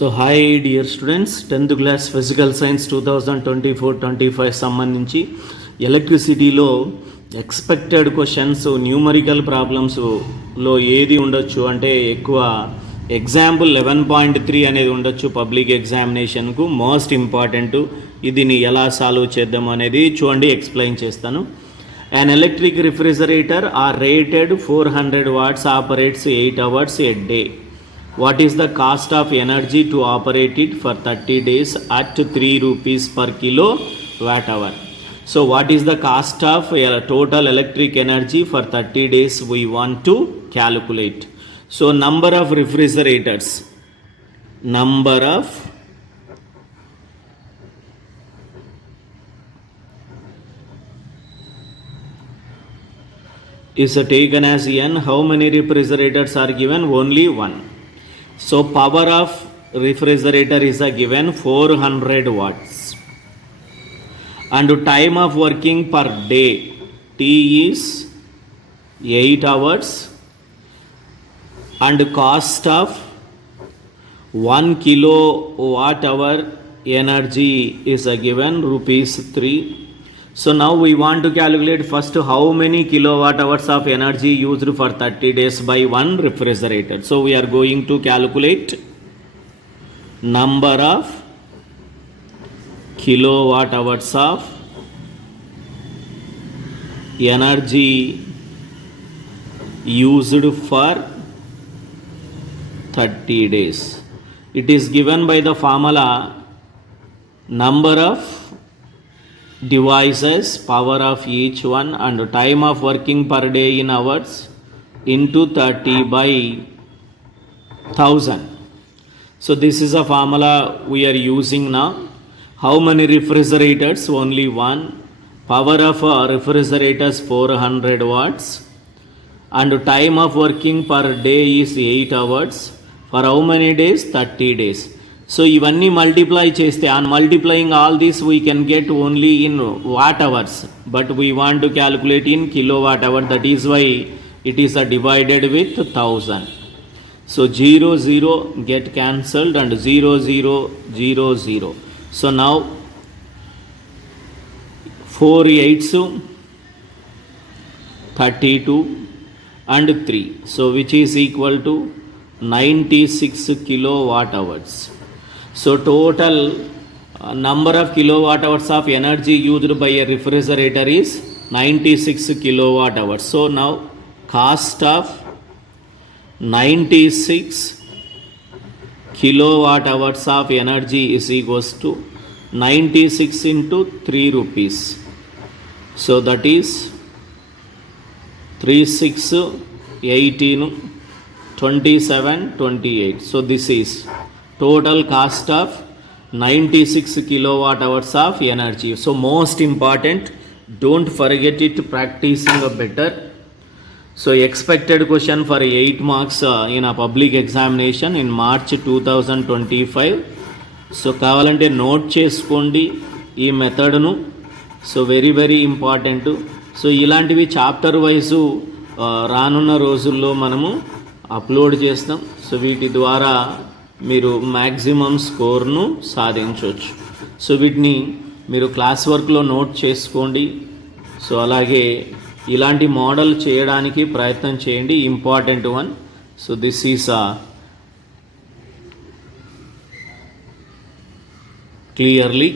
So hi dear students, 10th class physical science 2024-25 సంబంధించి ఎలక్ట్రిసిటీలో expected questions numerical ప్రాబ్లమ్స్లో ఏది ఉండొచ్చు అంటే ఎక్కువ ఎగ్జాంపుల్ 11.3 అనేది ఉండొచ్చు పబ్లిక్ ఎగ్జామినేషన్కు మోస్ట్ ఇంపార్టెంట్. దీన్ని ఎలా సాల్వ్ చేద్దాం అనేది చూడండి, ఎక్స్ప్లెయిన్ చేస్తాను. An electric refrigerator are rated 400 watts operates 8 hours a day. What is the cost of energy to operate it for 30 days at 3 rupees per kilowatt hour? So what is the cost of total electric energy for 30 days we want to calculate. So number of refrigerators, number of is taken as n. How many refrigerators are given? Only one. So power of refrigerator is given 400 watts and time of working per day T is 8 hours and cost of 1 kilowatt hour energy is given rupees 3. So now we want to calculate first how many kilowatt hours of energy used for 30 days by one refrigerator. So we are going to calculate number of kilowatt hours of energy used for 30 days. It is given by the formula number of devices, power of each one and time of working per day in hours into 30 by 1000. So this is a formula we are using now. How many refrigerators? Only one. Power of refrigerators 400 watts and time of working per day is 8 hours. For how many days? 30 days. So ఇవన్నీ multiply చేస్తే on multiplying all this we can get only in watt hours, but we want to calculate in kilowatt hour. That is why it is divided with 1000. So 0 0 get cancelled and 0 0 0 0. So now 4 8s 32 and 3. So which is equal to 96 kilowatt hours. So total number of kilowatt hours of energy used by a refrigerator is 96 kilowatt hours. So now cost of 96 kilowatt hours of energy is equals to 96 into 3 rupees. So that is 3 6 18 27 28. So this is total cost of 96 kilowatt hours of energy. So most important, don't forget it, practicing better. So expected question for 8 marks in a public examination in March 2025. So కావాలంటే note చేసుకోండి ఈ మెథడ్ను. So very very important. So ఇలాంటివి chapter wise రానున్న రోజుల్లో మనము upload చేస్తాం. So వీటి ద్వారా మీరు మ్యాక్సిమం స్కోర్ను సాధించవచ్చు. సో వీటిని మీరు క్లాస్ వర్క్లో నోట్ చేసుకోండి. సో అలాగే ఇలాంటి మోడల్ చేయడానికి ప్రయత్నం చేయండి, important one. So this is clearly